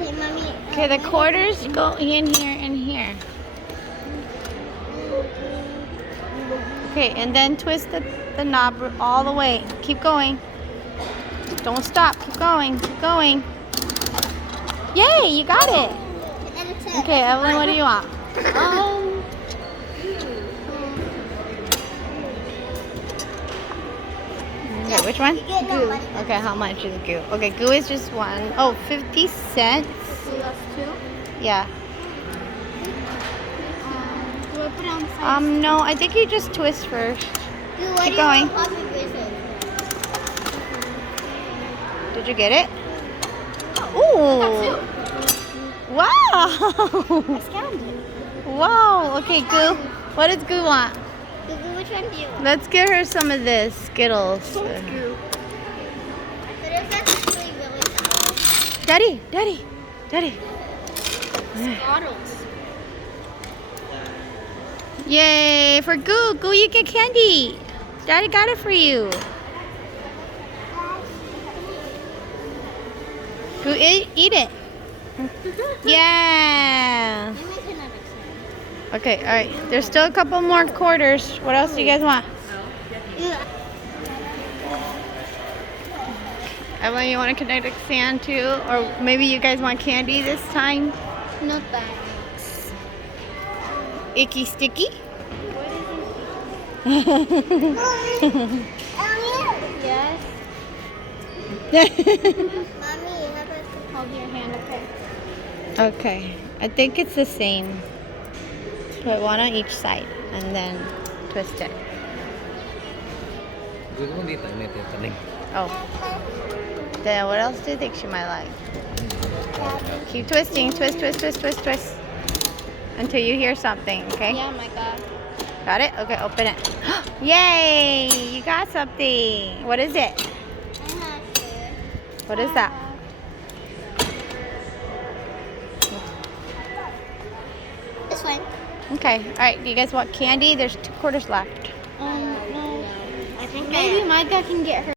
Okay, Mommy. Okay, the quarters go in here and here. Okay, and then twist the knob all the way. Keep going. Don't stop. Keep going. Keep going. Yay, you got it. Okay, Evelyn, what do you want? Okay, which one? Goo. Okay, how much is goo? Okay, goo is just one. Oh, 50 cents. So that's 2. Yeah. Do I put it on the side? No, I think you just twist first. Goo, why Keep do you going. want puppy bracelet? Did you get it? Ooh. Wow. I scanned it. Wow. Okay, goo. What does goo want? Goo, which one do you want? Let's get her some of this Skittles. Goo. But it's actually really sour. Daddy, Daddy, Daddy. Bottles. Yay, for Goo. Goo, you get candy. Daddy got it for you. Goo, eat it. Yeah. Okay, all right. There's still a couple more quarters. What else do you guys want? Evelyn, you want a kinetic sand too? Or maybe you guys want candy this time? No thanks. Icky sticky? Yes. Mommy, how about to hold your hand, okay? Okay, I think it's the same. Put one on each side and then twist it. Oh. Then what else do you think she might like? Keep twisting, twist, twist, twist, twist, twist. Until you hear something, okay? Yeah, my God. Got it? Okay, open it. Yay! You got something. What is it? I'm not sure. What is that? It's fine. Okay, alright. Do you guys want candy? There's 2 quarters left. No. I think maybe Micah can get her.